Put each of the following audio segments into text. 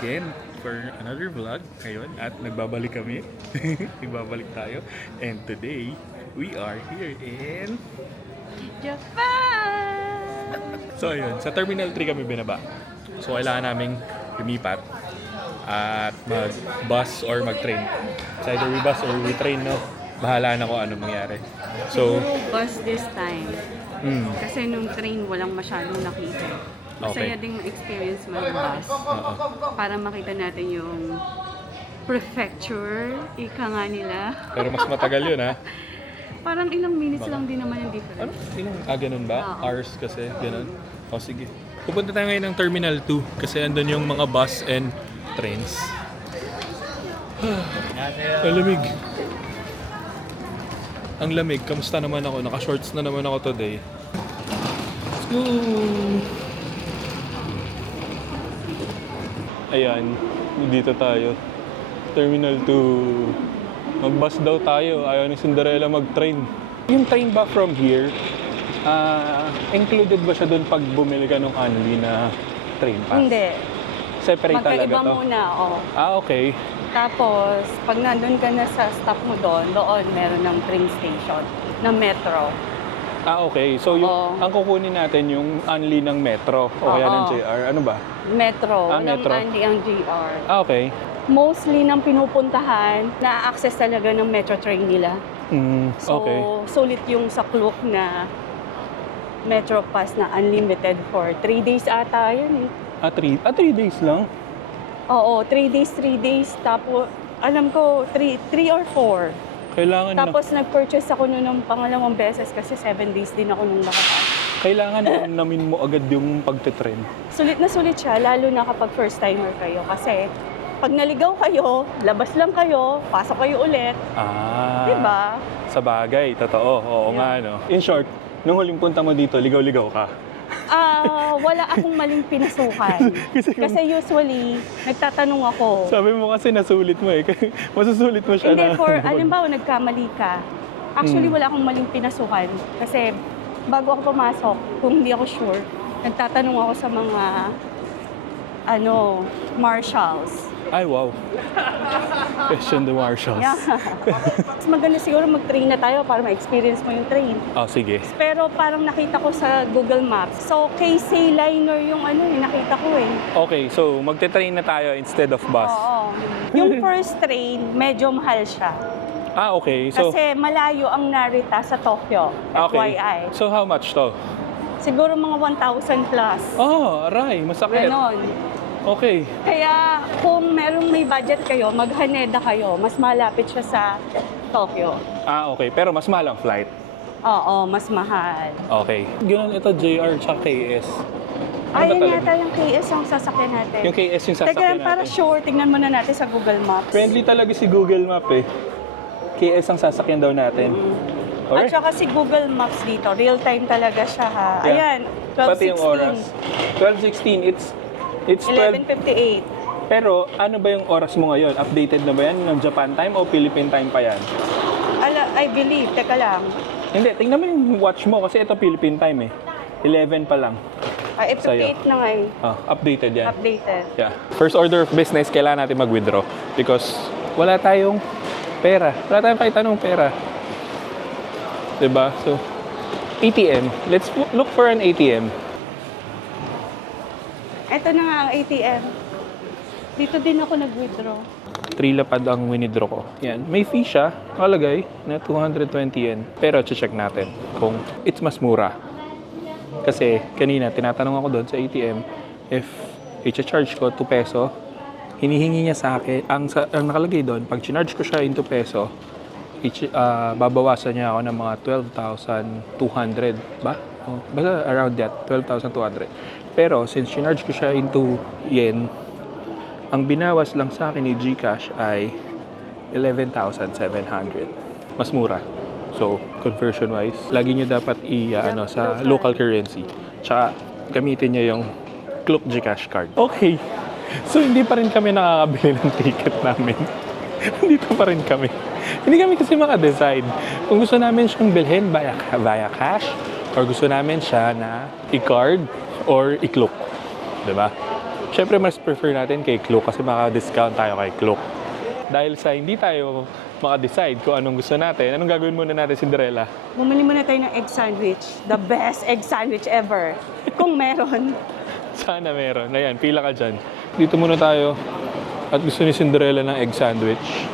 again for another vlog ngayon at nagbabalik kami. Nagbabalik tayo. And today, we are here in Japan! So ayun, sa Terminal 3 kami binaba. So kailangan naming lumipat at mag-bus or mag-train. It's either we bus or we train, no? Bahala na kung ano mangyari. So, Bus this time. Kasi nung train walang masyadong nakita. Okay. Masaya ding ma-experience mag-bus. Para makita natin yung prefecture, ika nga nila. pero mas matagal yun, ha? Parang ilang minutes lang din naman yung difference. Ano? Ganun ba? Oo. Hours kasi, ganun. O sige. Pupunta tayo ngayon ng Terminal 2 kasi andun yung mga bus and trains. Ang lamig. Ang lamig. Kamusta naman ako? Naka-shorts na naman ako today. Let's go! Ayan. Dito tayo. Terminal 2. Mag-bus daw tayo. Ayaw ni Cinderella mag-train. Yung train ba from here, included ba siya doon pag bumili ka ng Anli na train pass? Hindi. Separate talaga Magkaiba to? muna, Okay. Tapos, pag nandun ka na sa stop mo doon meron ng train station, ng metro. Okay. So, Oo. ang kukunin natin yung Anli ng Metro o kaya ng Oo. JR. Ano ba? Metro, walang Metro. Anli ang GR. Okay. Mostly ng pinupuntahan, na-access talaga ng metro train nila. So, Okay. sulit yung sa Klook na Metro Pass na unlimited for 3 days ata yun eh. 3 days lang? Oo, 3 days. Tapos, alam ko, 3 or 4. Kailangan Tapos, nag-purchase ako noon ng pangalawang beses kasi 7 days din ako nung nakataas. kailangan namin mo agad yung pagte-train. Sulit na sulit siya, lalo na kapag first timer kayo. Kasi, pag naligaw kayo, labas lang kayo, pasok kayo ulit. Diba? Sa bagay, totoo. Oo nga, no? In short, nung huling punta mo dito, ligaw-ligaw ka. Wala akong maling pinasukan. Kasi usually, nagtatanong ako. Sabi mo kasi nasulit mo eh. Masusulit mo siya Hindi, na. for, alimbawa, nagkamali ka. Actually, wala akong maling pinasukan. Kasi, bago ako pumasok, kung hindi ako sure, nagtatanong ako sa mga, marshals. Ay, wow. Question the marshals. Yeah. Mas maganda siguro mag-train na tayo para ma-experience mo yung train. Sige. Pero parang nakita ko sa Google Maps. So, Keisei Liner yung nakita ko eh. Okay, so magte-train na tayo instead of bus. Oo. Yung first train, medyo mahal siya. Okay. So, Kasi malayo ang Narita sa Tokyo. okay. FYI. So, how much to? Siguro mga 1,000 plus. Aray, masakit. Ganon. Okay. Kaya kung may budget kayo, mag-Haneda kayo. Mas malapit siya sa Tokyo. Okay. Pero mas mahal ang flight. Oo, mas mahal. Okay. Ganun ito, JR tsaka KS. Ano ba Ayun talaga? yata yung KS ang sasakyan natin. Yung KS yung sasakyan Teka, natin. para sure, tingnan muna natin sa Google Maps. Friendly talaga si Google Map eh. KS ang sasakyan daw natin. At saka si Google Maps dito, real time talaga siya ha. Yeah. Ayan, Pati yung 12:16. oras. 12:16, it's 12. 11:58. Pero ano ba yung oras mo ngayon? Updated na ba yan ng Japan time o Philippine time pa yan? I believe, teka lang. Hindi, tingnan mo yung watch mo kasi ito Philippine time eh. 11 pa lang. Sa'yo. 58 na nga eh. Updated yan. Updated. Yeah. First order of business, kailangan natin mag-withdraw because wala tayong pera. Wala tayong kahit anong pera. Diba? So, ATM. Let's look for an ATM. Ito na nga ang ATM. Dito din ako nag-withdraw. 3 lapad ang winidraw ko. Yan. May fee siya. Nakalagay na 220 yen. Pero check natin kung it's mas mura. Kasi kanina tinatanong ako doon sa ATM if i-charge ko 2 peso. Hinihingi niya sa akin. Ang nakalagay doon, pag charge ko siya in 2 peso, babawasan niya ako ng mga 12,200 ba? Basta around that, 12,200. Pero since charge ko siya into yen, ang binawas lang sa akin ni GCash ay 11,700. Mas mura. So, conversion-wise, lagi nyo dapat sa local currency. Tsaka, gamitin nyo yung Klook GCash card. Okay. So, hindi pa rin kami nakakabili ng ticket namin. Dito pa rin kami. Hindi kami kasi maka-decide kung gusto namin siyang bilhin via cash or gusto namin siya na i-card or i-Klook. Diba? Syempre, mas prefer natin kay Klook kasi maka-discount tayo kay Klook. Dahil sa hindi tayo maka-decide kung anong gusto natin, anong gagawin muna natin, Cinderella? Bumili muna tayo ng egg sandwich. The best egg sandwich ever. Kung meron. Sana meron. Ayan, pila ka dyan. Dito muna tayo. At gusto ni Cinderella ng egg sandwich.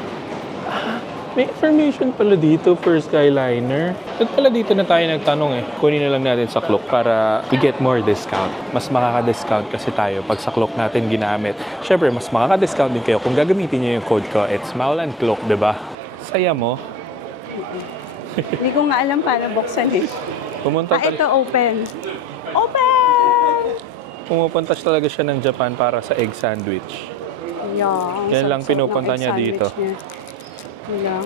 May information pala dito for Skyliner. At pala dito na tayo nagtanong eh. Kunin na lang natin sa Klook para we get more discount. Mas makaka-discount kasi tayo pag sa Klook natin ginamit. Syempre, mas makaka-discount din kayo kung gagamitin niyo yung code ko. It's Smile and Klook, diba? Saya mo. Hindi ko nga alam paano buksan eh. Pumunta Ito open. Open! Pumupunta talaga siya ng Japan para sa egg sandwich. Yeah, Yan lang pinupunta niya dito. Wala.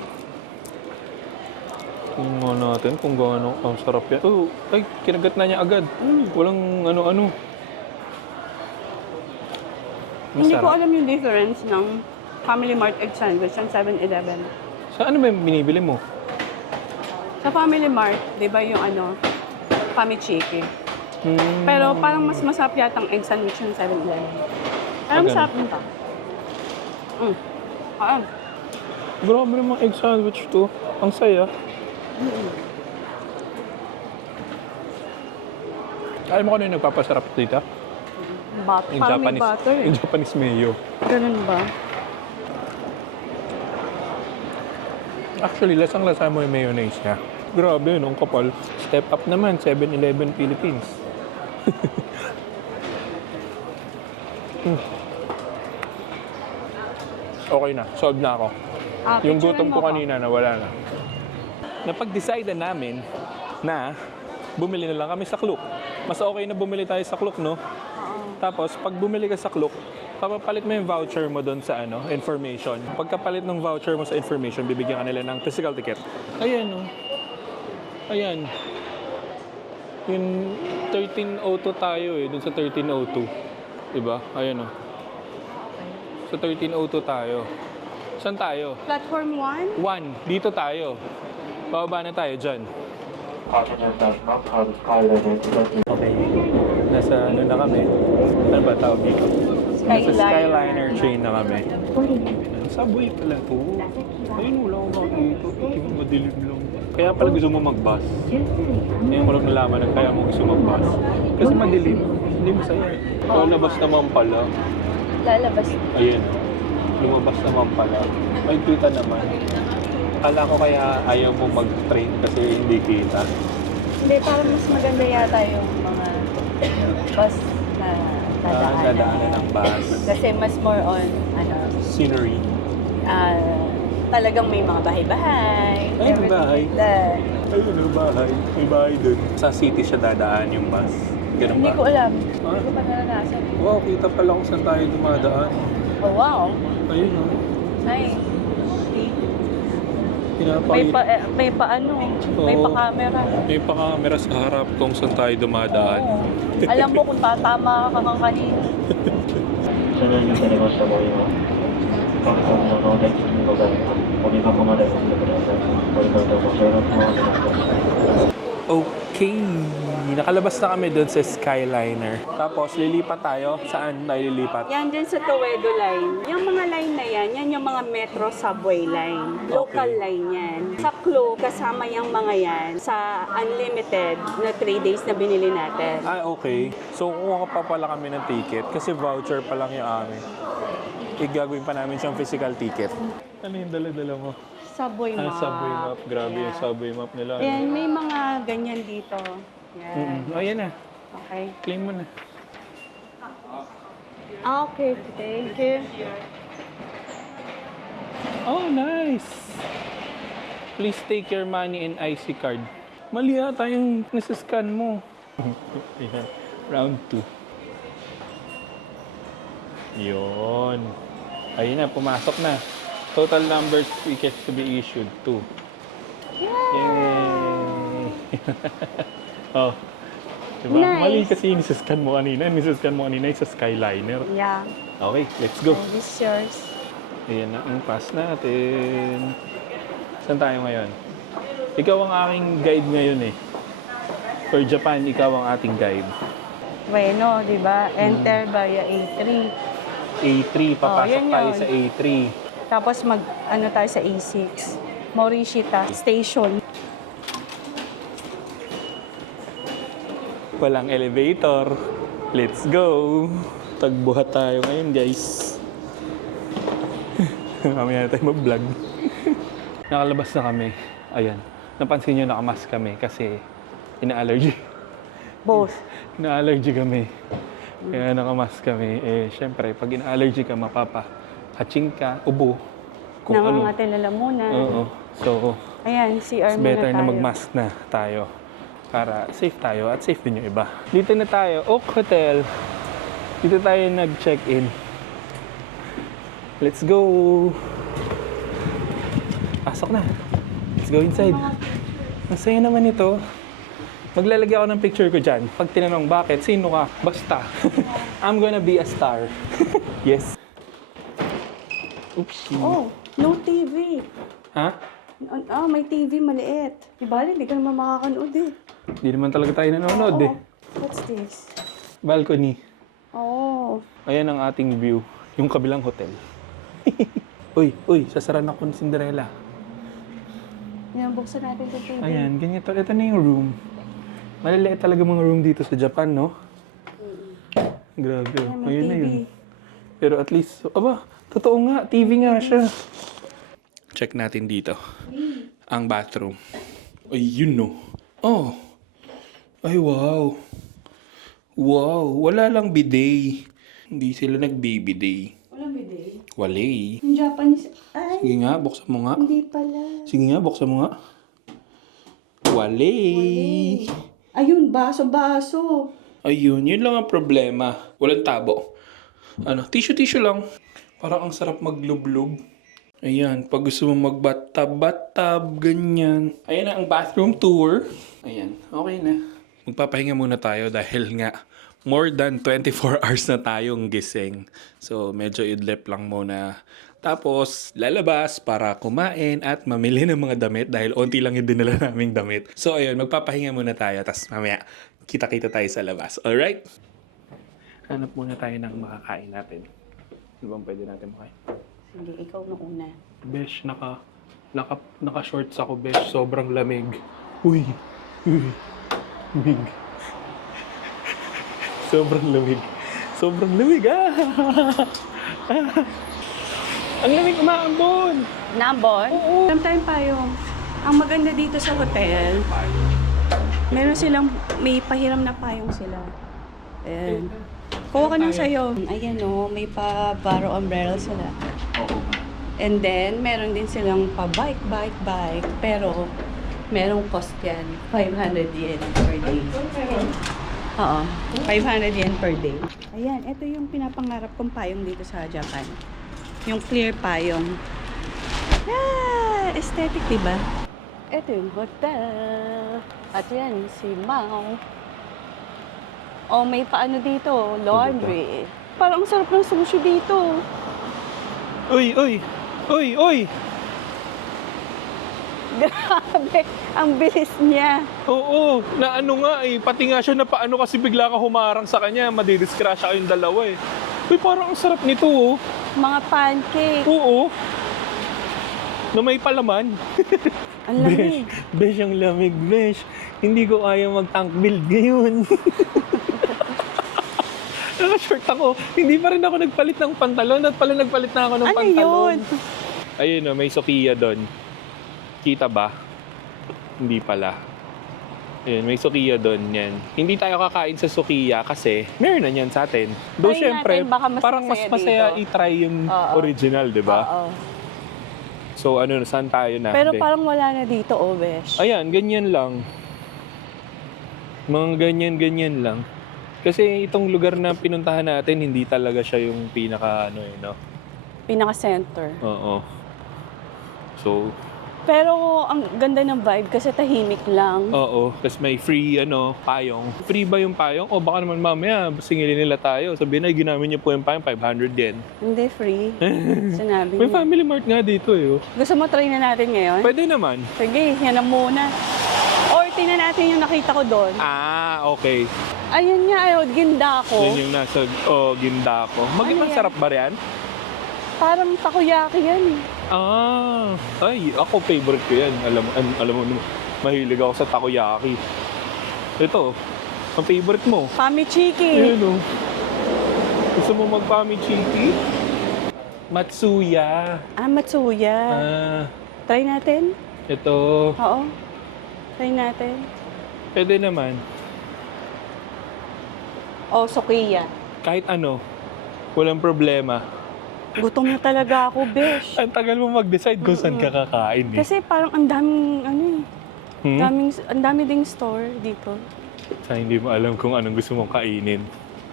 Tingnan natin kung gaano ang sarap yan. Oh, ay, kinagat na niya agad. Walang ano-ano. Hindi ko Masarap. alam yung difference ng Family Mart egg sandwich and 7-Eleven. Sa ano ba yung binibili mo? Sa Family Mart, di ba yung Famichiki? Pero parang mas masarap yata ang egg sandwich ng 7-Eleven. Parang ganun. masarap din pa. Ayun. Grabe naman egg sandwich to. Ang saya. Alam mo kung ano yung nagpapasarap dito? Yung Parang may Japanese, butter eh. yung Japanese mayo. Ganun ba? Actually, lasang-lasa mo yung mayonnaise niya. Grabe, no? Ang kapal. Step up naman, 7-Eleven Philippines. Okay na, solved na ako. Yung Picturean gutom mo ko kanina, nawala na. Napag-decide na namin na bumili na lang kami sa Klook. Mas okay na bumili tayo sa Klook, no? Tapos, pag bumili ka sa Klook, papapalit mo yung voucher mo doon sa information. Pagkapalit ng voucher mo sa information, bibigyan ka nila ng physical ticket. Ayan, no? Ayan. Yung 1302 tayo eh, dun sa 1302. Diba? Ayan, no? Sa 1302 tayo. Saan tayo? Platform 1? 1. Dito tayo. Bababa na tayo dyan. Okay. Nasa ano na kami? Ano ba tawag dito? Nasa Skyliner train na kami. Subway pala to. Ayun, wala akong makikita. Tingin madilim lang. Kaya pala gusto mo mag-bus. Ngayon ko lang nalaman na kaya mo gusto mag-bus. Kasi madilim. Hindi masaya. Lalabas naman pala. Lalabas. Ayun. Lumabas naman pala. May kita naman. Akala ko kaya ayaw mo mag-train kasi hindi kita. Hindi, parang mas maganda yata yung mga bus na dadaanan. Dadaanan ng bus. Kasi mas more on, Scenery. talagang may mga bahay-bahay. Ay, may bahay. Like that. Ayun, may bahay. May bahay dun. Sa city siya dadaan yung bus. Ganun Hindi ba? ko alam. Ah? Hindi ko pa naranasan. Wow, kita pala kung saan tayo dumadaan. Oh, wow. Ayun, oh. Nice. Pinapakita. May pa-camera. May pa-camera sa harap kung saan tayo dumadaan. Oo. Alam mo kung tatama ka kang kanina. 車両にされましたご利用、各国のお電気にございます。ご利箱までおしてください。ご利用とご協力をお願いいたします。 Okay, nakalabas na kami doon sa Skyliner. Tapos lilipat tayo. Saan tayo lilipat? Yan dyan sa Towedo line. Yung mga line na yan yung mga metro subway line. Local Okay. line yan. Sa Klook, kasama yung mga yan sa unlimited na 3 days na binili natin. Ah, okay. So, kukuha pa pala kami ng ticket kasi voucher pa lang yung amin. Igagawin pa namin siyang physical ticket. Ano yung dala-dala mo? Subway map. Subway map. Grabe Yeah. yung subway map nila. Yan, may mga ganyan dito. Yan. Ayan na. Okay. Claim mo na. Okay, thank you. Oh, nice! Please take your money and IC card. Mali yata yung nasa-scan mo. Ayan. Round 2. Yun. Ayun na, pumasok na. Total number of tickets to be issued, 2. Yay! Oh. Diba? Nice. Mali kasi yung nasa-scan mo kanina. Yung nasa-scan mo kanina yung sa Skyliner. Yeah. Okay, let's go. This is yours. Ayan na ang pass natin. Saan tayo ngayon? Ikaw ang aking guide ngayon eh. For Japan, ikaw ang ating guide. Bueno, di ba? Enter via A3. A3, papasok yan tayo yun. sa A3. Tapos ano tayo sa A6. Morishita Station. Walang elevator. Let's go! Tagbuhat tayo ngayon, guys. Mamaya na tayo mag-vlog. Nakalabas na kami. Ayan. Napansin nyo nakamask kami kasi ina-allergy. Both. Ina-allergy kami. Kaya nakamask kami. Eh, syempre, pag ina-allergy ka, mapapa-hatching ka, ubo. Kung ano. Nangangatin lalamunan. Oo. So, Ayan, CR it's muna better tayo. na mag-mask na tayo. Para safe tayo at safe din yung iba. Dito na tayo, Oak Hotel. Dito tayo nag-check-in. Let's go! Pasok na. Let's go inside. Ang saya naman ito. Maglalagay ako ng picture ko dyan. Pag tinanong bakit, sino ka? Basta. I'm gonna be a star. Yes. Oopsie. Oh, no TV. Ha? May TV maliit. Di ba? Hindi ka naman makakanood eh. Hindi naman talaga tayo nanonood eh. What's this? Balcony. Oh. Ayan ang ating view. Yung kabilang hotel. Uy, sasaran ako ng Cinderella. Yan, buksan natin ito TV. Ayan, ganyan to. Ito na yung room. Maliliit talaga mga room dito sa Japan, no? Grabe. Ayan, may Ayun na TV. yun. Pero at least, aba, totoo nga, TV nga siya. Check natin dito. Ang bathroom. Ay, yun no. Oh. Ay, wow. Wow, wala lang bidet. Hindi sila nag-bidet. Walang bidet. Walay. Yung Japanese, ay, Sige nga, buksan mo nga. hindi pala. Sige nga, buksan mo nga. Walay. Ayun, baso-baso. Ayun, yun lang ang problema. Walang tabo. Ano, tissue-tissue lang. Parang ang sarap maglublog. Ayan, pag gusto mo magbatab-batab, ganyan. Ayan na ang bathroom tour. Ayan, okay na. Magpapahinga muna tayo dahil nga more than 24 hours na tayong gising. So, medyo idlip lang muna. Tapos, lalabas para kumain at mamili ng mga damit dahil onti lang yung dinala naming damit. So, ayun, magpapahinga muna tayo. Tapos, mamaya, kita-kita tayo sa labas. Alright? Hanap muna tayo ng makakain natin. Ano bang pwede natin makain? Sige, ikaw na una. Besh, naka-shorts ako, besh. Sobrang lamig. Uy. Lamig. Sobrang lamig. Sobrang lamig, Ang lamig, umaambon. Nambon? Oo. Alam tayong payong. Ang maganda dito sa hotel, meron silang, may pahiram na payong sila. Ayan. Kuha ka ng sayo. Ayan o, may pa-baro umbrella sila. And then, meron din silang pa-bike. Pero, merong cost yan. 500 yen per day. Oo, 500 yen per day. Ayan, ito yung pinapangarap kong payong dito sa Japan. Yung clear payong. Ah, aesthetic, diba? Ito yung hotel. At yan, si Mao. Oh, may paano dito? Laundry. Parang ang sarap ng sushi dito. Uy! Grabe, ang bilis niya. Oo, na ano nga eh. Pati nga siya na paano kasi bigla ka humarang sa kanya. Madidiskrasya kayong dalawa eh. Uy, parang ang sarap nito oh. Mga pancake. Oo. Na may palaman. Ang lamig. Besh, ang lamig, besh. Hindi ko kaya mag-tank build ngayon. Naka-short ako. Hindi pa rin ako nagpalit ng pantalon at pala nagpalit na ako ng Ano pantalon. yun? Ayun o, may Sukiya doon. Kita ba? Hindi pala. Ayun, may Sukiya doon yan. Hindi tayo kakain sa Sukiya kasi meron na yan sa atin. Though Try syempre, natin, baka mas parang mas masaya masaya dito. i-try yung Oo. original, di ba? Oo. So ano, saan tayo na? Pero Hindi. parang wala na dito, oh, besh. Ayan, ganyan lang. Mga ganyan lang. Kasi itong lugar na pinuntahan natin, hindi talaga siya yung pinaka no? Pinaka-center. Oo. So, Pero ang ganda ng vibe kasi tahimik lang. oo. Tapos may free, payong. Free ba yung payong? O baka naman mamaya, singilin nila tayo. Sabihin na, ginamit niyo po yung payong, 500 yen. Hindi free. Sinabi May niya. Family Mart nga dito eh. Oh. Gusto mo try na natin ngayon? Pwede naman. Sige, yan na muna. Or tingnan natin yung nakita ko doon. Ah, okay. Ayun nga, ginda ko. Yan yung nasa, ginda ko. Ano yan? Masarap ba yan? Parang takoyaki yan eh. Ah, ay, ako favorite ko yan. Alam mo, mahilig ako sa takoyaki. Ito, ang favorite mo. Pamichiki. Yan o. Gusto mo mag-pamichiki? Matsuya. Matsuya. Ah, Try natin? ito. Oo. Try natin. Pwede naman. Sukiya. Kahit ano, walang problema. Gutom na talaga ako, besh. Ang tagal mo mag-decide kung saan ka kakain eh. Kasi parang ang daming, ang dami ding store dito. Sa hindi mo alam kung anong gusto mong kainin.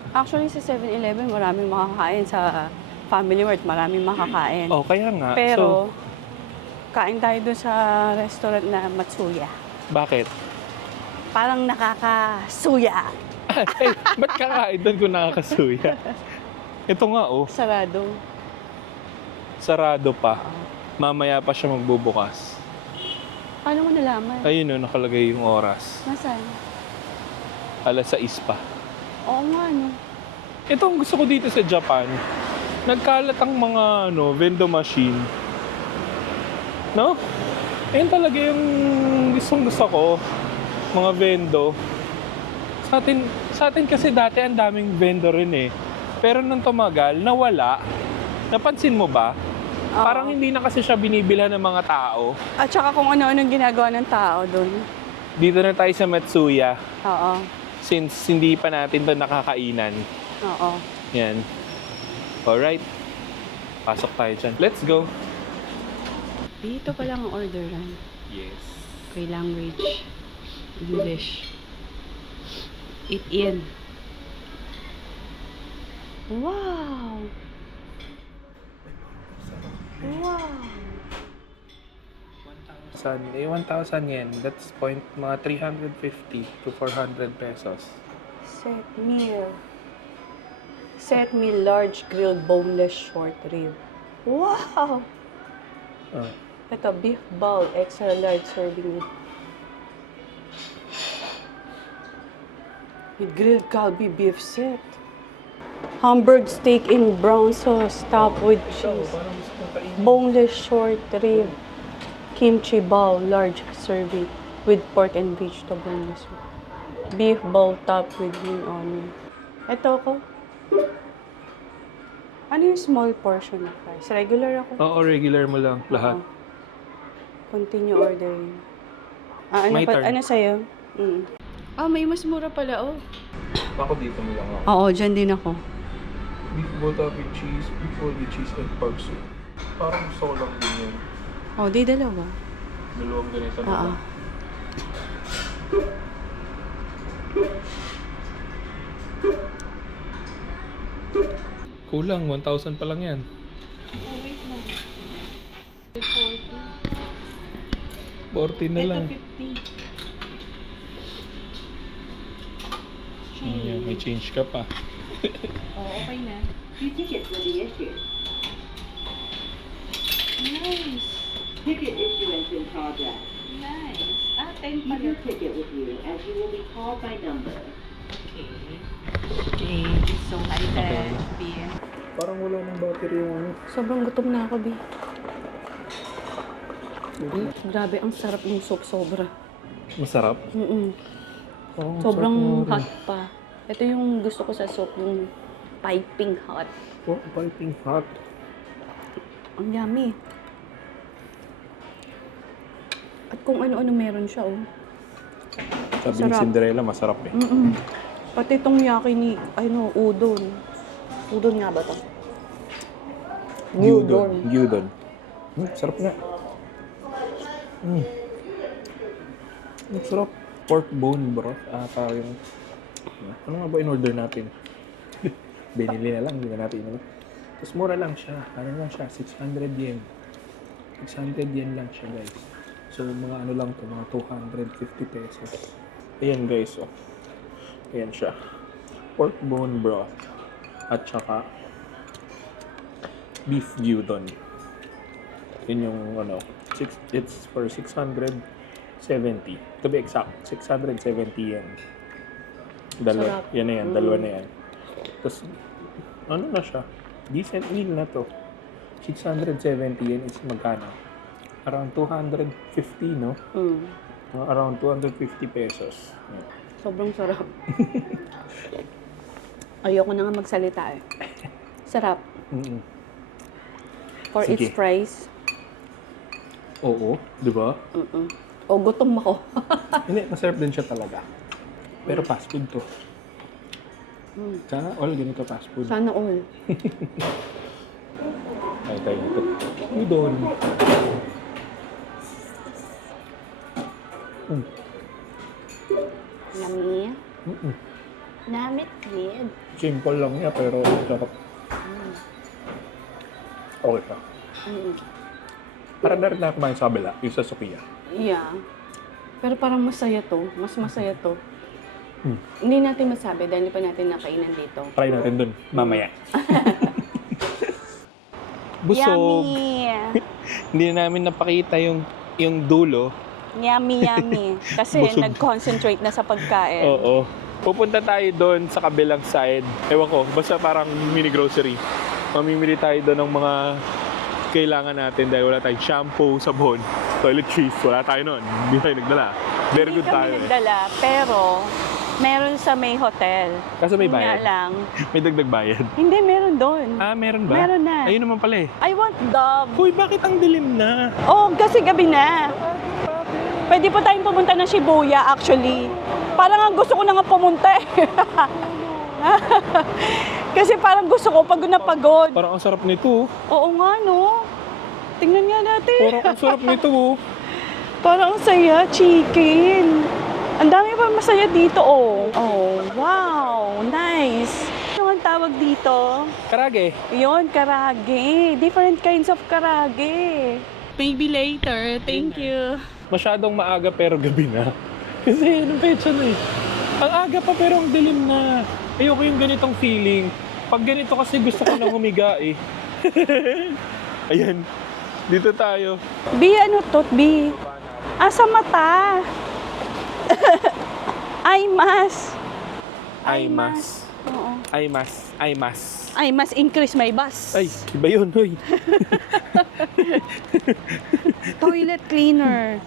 Actually, sa 7-Eleven, maraming makakain. Sa Family Mart, maraming makakain. Oh, kaya nga. Pero, kain tayo doon sa restaurant na Matsuya. Bakit? Parang nakakasuya. Eh, ba't kakain doon kung nakakasuya? Ito nga oh, Sarado. sarado pa. Mamaya pa siya magbubukas. Paano mo nalaman? Ayun oh, nakalagay yung oras. Nasaan? 6:00 pa. Oo nga, no? Ito ang gusto ko dito sa Japan. Nagkalat ang mga vending machine. No? Ayun talaga yung gusto ko. Mga vendo. Sa atin kasi dati ang daming vendor rin eh. Pero nung tumagal, nawala. Napansin mo ba? Oo. Parang hindi na kasi siya binibilhan ng mga tao. At saka kung ano-anong ginagawa ng tao doon. Dito na tayo sa Matsuya. Oo. Since hindi pa natin ito nakakainan. Oo. Yan. Alright. Pasok tayo dyan. Let's go. Dito pa lang ang orderan. Yes. Okay, language. English. Eat in. Wow! Wow! 1,000 yen. That's mga 350 to 400 pesos. Set meal. Set meal large grilled boneless short rib. Wow! Oh. Ito, beef bowl, extra large serving with grilled Kalbi beef set. Hamburg steak in brown sauce, topped with cheese. Boneless short rib. Kimchi bowl, large serving with pork and vegetables. Beef bowl topped with green onion. Ito ko. Ano yung small portion na fries? Regular ako. Oo, regular mo lang. Lahat. Oo. Continue ordering. Ano My turn. Ano sa'yo? May mas mura pala, oh. Ako dito mo lang ako. Oo, dyan din ako. Beef bowl with cheese, beef bowl with cheese and pork soup. Parang gusto ko lang din yun. Oh, di dalawa. Dalawang ganito na Oo. lang. Kulang, 1,000 pa lang yan. Oh, wait lang. 40 na lang. Ito 50. Ayan, may change ka pa. Oh, okay na. Your ticket will be issued. Nice. Ticket issuance in progress. Nice. 10 Keep pala. your ticket with you as you will be called by number. Okay. So, Okay. Bien. Parang wala ng battery yung ano. Sobrang gutom na ako, Bi. Grabe, ang sarap ng soup, sobra. Masarap? Oh, Sobrang hot pa. Ito yung gusto ko sa soup, yung piping hot. Oh, piping hot. Ang yummy. At kung ano-ano meron siya, oh. Sabi ni Sarap. Cinderella, masarap eh. Pati itong yaki ni, udon. Udon nga ba ito? Gyudon. Sarap nga. Sarap. Pork bone broth. Yung... Ano nga ba in-order natin? Binili na lang, hindi na natin inano. Tapos mura lang siya. Ano lang siya? 600 yen. 600 yen lang siya, guys. So, mga ano lang to, mga 250 pesos. Ayan, guys, oh. Ayan siya. Pork bone broth. At saka beef gyudon. Yun yung ano, it's for 600 70. To be exact, 670 yen. Dalawa. Sarap. Yan na yan, dalawa na yan. Tapos, ano na siya? Decent meal na to. 670 yen is magkano? Around 250, no? Around 250 pesos. Sobrang sarap. Ayoko na nga magsalita eh. Sarap. Mm-mm. For Sige. its price. Oo, di ba? O, gutom ako. Hindi, masarap din siya talaga. Pero fast food to. Sana all ganito fast food. Sana all. Ay, tayo ito. Udon. Yummy. Mm-mm. Namit mid. Simple lang niya, pero sarap. Okay siya. Para na rin na kumain sa kabila, yung sa Sophia. Yeah. Pero parang masaya to. Mas masaya to. Hmm. Hindi natin masabi dahil hindi pa natin nakainan dito. Try natin dun, mamaya. Busog. Yummy! Hindi na namin napakita yung dulo. Yummy, yummy. Kasi Busog. nag-concentrate na sa pagkain. Oo. Pupunta tayo doon sa kabilang side. Ewan ko, basta parang mini grocery. Mamimili tayo doon ng mga kailangan natin dahil wala tayong shampoo, sabon, toiletries. Wala tayo noon. Hindi tayo nagdala. Very good tayo Hindi kami eh. nagdala, pero meron sa may hotel. Kaso may Yun nga bayad. lang. May dagdag bayad. Hindi, meron doon. Ah, meron ba? Meron na. Ayun naman pala eh. I want Dove. Uy, bakit ang dilim na? Oh, kasi gabi na. Pwede pa tayong pumunta ng Shibuya actually. Parang ang gusto ko na nga pumunta eh. Kasi parang gusto ko pagod na pagod. Parang ang sarap nito. Oo nga no. Tingnan nga natin. Parang ang sarap nito. Parang ang saya, chicken. Ang dami pa masaya dito oh. Oh, wow, nice. Ano ang tawag dito? Karage. Yun, karage. Different kinds of karage. Maybe later. Thank you. Masyadong maaga pero gabi na. Kasi anong petsa na eh. Ang aga pa pero ang dilim na. Ayoko yung ganitong feeling. Pag ganito kasi gusto ko nang humiga eh. Ayan. Dito tayo. B, ano to? B. Ah, sa mata. IMAS. IMAS. Oo. IMAS. IMAS. IMAS increase my bus. Ay, iba yun, hoy. Toilet cleaner.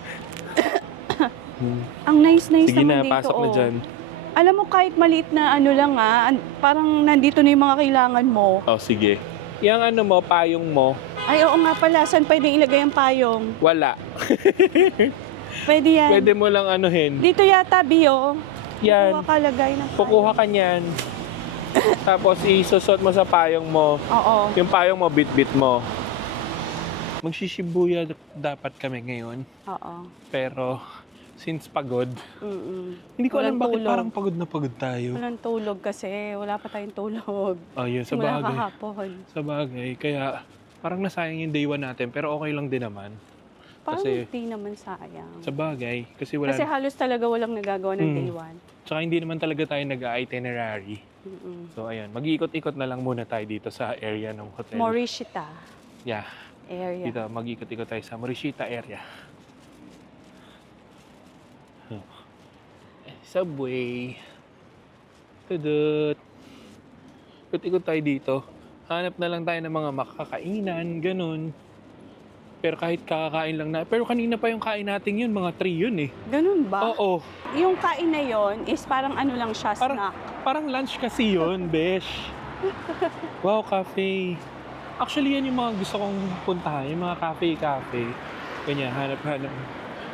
Ang nice-nice Sige naman na, dito. pasok na oh. dyan. Alam mo, kahit maliit na ano lang parang nandito na yung mga kailangan mo. Oh, sige. Yung ano mo, payong mo, Ay, oo nga pala. Saan pwede ilagay ang payong? wala. Pwede yan. Pwede mo lang anuhin. Dito yata, Bio. Yan. Kuha kalagay ng payong. Kukuha ka niyan. Tapos isusot mo sa payong mo. Oo. Yung payong mo, bit-bit mo. Magsishibuya dapat kami ngayon. Oo. Pero, since pagod, Mm-mm. hindi ko alam Walang bakit tulog. parang pagod na pagod tayo. Walang tulog kasi. Wala pa tayong tulog. Ayun, sa Simula bagay. kahapon. Sa bagay. Kaya, parang nasayang yung day 1 natin. Pero okay lang din naman. Parang Kasi- hindi naman sayang. Sa bagay. Kasi wala. Kasi halos talaga walang nagagawa ng day 1. Tsaka hindi naman talaga tayo nag-itinerary. So, ayun. Mag-iikot-ikot na lang muna tayo dito sa area ng hotel. Morishita Yeah. area. Dito, mag-ikot-ikot tayo sa Morishita area. Oh. Subway. Tudut. Ikot-ikot tayo dito. Hanap na lang tayo ng mga makakainan, ganun. Pero kahit kakakain lang na. Pero kanina pa yung kain natin yun, mga 3 yun eh. Ganun ba? Oo. Yung kain na yon is parang ano lang siya, snack. Parang lunch kasi yun, besh. Wow, cafe. Actually, yan yung mga gusto kong puntahan. Yung mga cafe-cafe. Ganyan, hanap-hanap.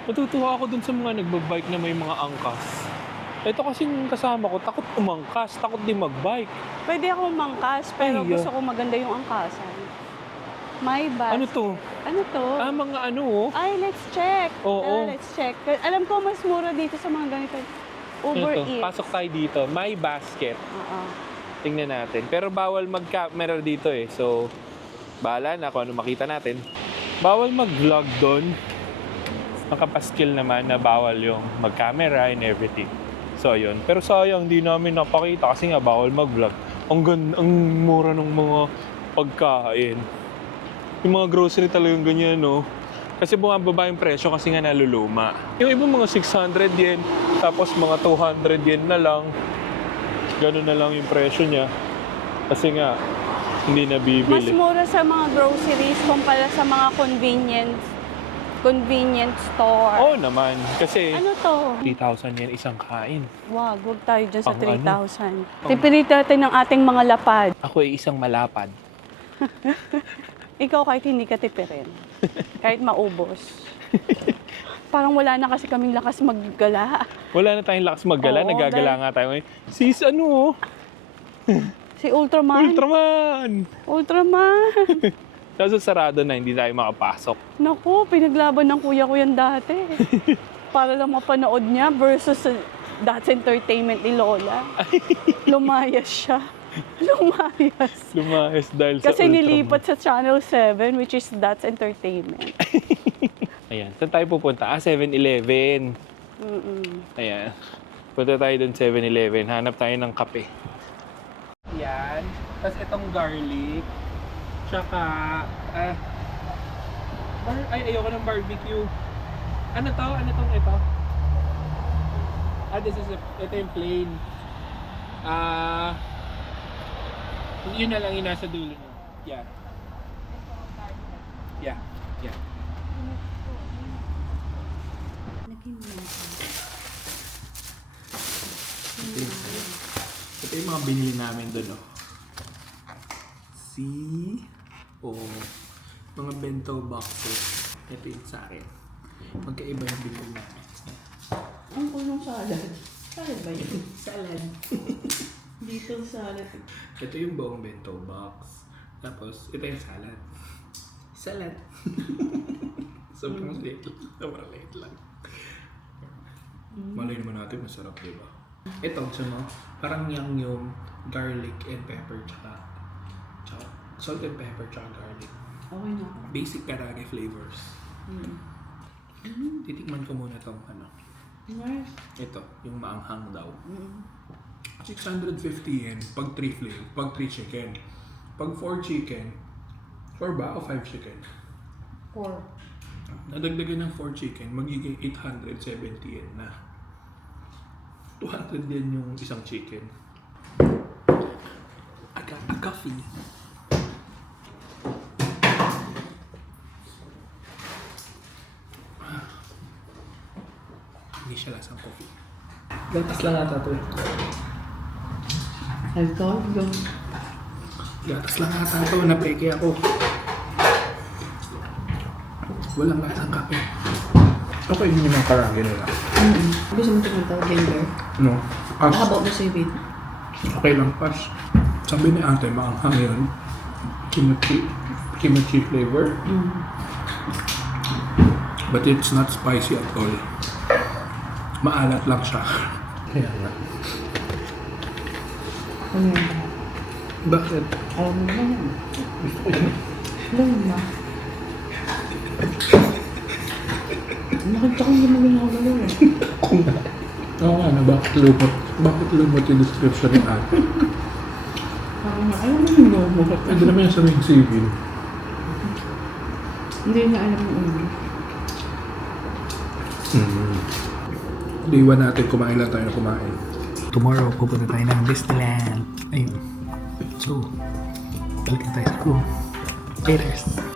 Natutuwa ako dun sa mga nagbabike na may mga angkas. Ito kasi yung kasama ko, takot umangkas, takot din magbike. Pwede ako mangkas, pero Ay, gusto ko maganda yung angkasan. My bus. Ano to? Ano to? Ah, mga ano oh. Ay, let's check. Oo. Let's check. Alam ko mas mura dito sa mga ganito. Uber Ito, Eats. pasok tayo dito. My basket. Oo. Tingnan natin. Pero bawal mag-camera dito eh. So, bahala na kung ano makita natin. Bawal mag-vlog doon. Nakapaskil naman na bawal yung mag-camera and everything. So, yun. Pero sayang, hindi namin napakita kasi nga bawal mag-vlog. Ang mura ng mga pagkain. Yung mga grocery talagang ganyan, no? Kasi bumababa yung presyo kasi nga naluluma. Yung ibang mga 600 yen, tapos mga 200 yen na lang. Ganun na lang yung presyo niya. Kasi nga, hindi Mas nabibili. mura sa mga groceries kumpara sa mga convenience store. Oo naman. Kasi Ano to? 3,000 yen isang kain. Wag, huwag tayo dyan sa Pang ano? 3,000. Tipilit natin ng ating mga lapad. Ako ay isang malapad. Ikaw kahit hindi ka tipirin. Kahit maubos. Parang wala na kasi kaming lakas maggala. Wala na tayong lakas maggala. Oo, Nagagala nga tayo. Sis, ano? Si Ultraman. Ultraman. Tapos sarado na, hindi tayo makapasok. Naku, pinaglaban ng kuya ko yan dati. Para lang mapanood niya versus sa That's Entertainment ni Lola. Lumayas siya. Lumayas dahil sa Kasi Ultraman. nilipat sa Channel 7, which is That's Entertainment. Ayan. Saan tayo pupunta? 7-Eleven. Ayan. Punta tayo dun 7-Eleven. Hanap tayo ng kape. Yan. Tapos itong garlic. Tsaka, ayoko ng barbecue. Ano to? Ano tong ito? Ito yung plain. Yun na lang yung nasa dulo niya. Yan. Yeah. Yeah. Ito yung mga binili namin doon, oh. Mga bento boxes. Ito yung sa akin. Magkaiba yung binili namin. Ang kulong salad. Salad ba yun? Salad. Dito salad. Ito yung buong bento box. Tapos, ito yung salad. Salad. Sobrang liit lang. Sobrang liit lang. Malay naman natin, masarap, diba? Ito, parang yung garlic and pepper, tsaka salt and pepper, tsaka garlic. Okay na. Basic karage flavors. Titikman ko muna tong Nice. ito, yung maanghang daw. 650 yen pag 3 flavor, pag 3 chicken. Pag 4 chicken, 4 ba o 5 chicken? 4. Nadagdagan ng 4 chicken, magiging 870 yen na. 200 yen yung isang chicken. I got a coffee. Hindi siya lasang coffee. Gatas lang ata ito eh. Gatas lang ata ito, napeke ako. Walang lasang kape. Okay din yung karage nila. Gusto mo ito gender? No? As, How about the seaweed? okay lang pas. Sabi ni ate, maanghang yun. Kimchi flavor. But it's not spicy at all. Maalat lang siya. Kaya nga. Bakit? Gusto ko yun. Nakita ko hindi mo ginagawa eh. Oo nga na, bakit lumot yung description ni ate? Parang alam mo yung logo. Pwede naman yung sabihin civil. Hindi na alam mo ulo. Day 1 natin, kumain lang tayo na kumain. Tomorrow, pupunta tayo ng Disneyland. Ayun. So, balik na tayo sa room. Laters.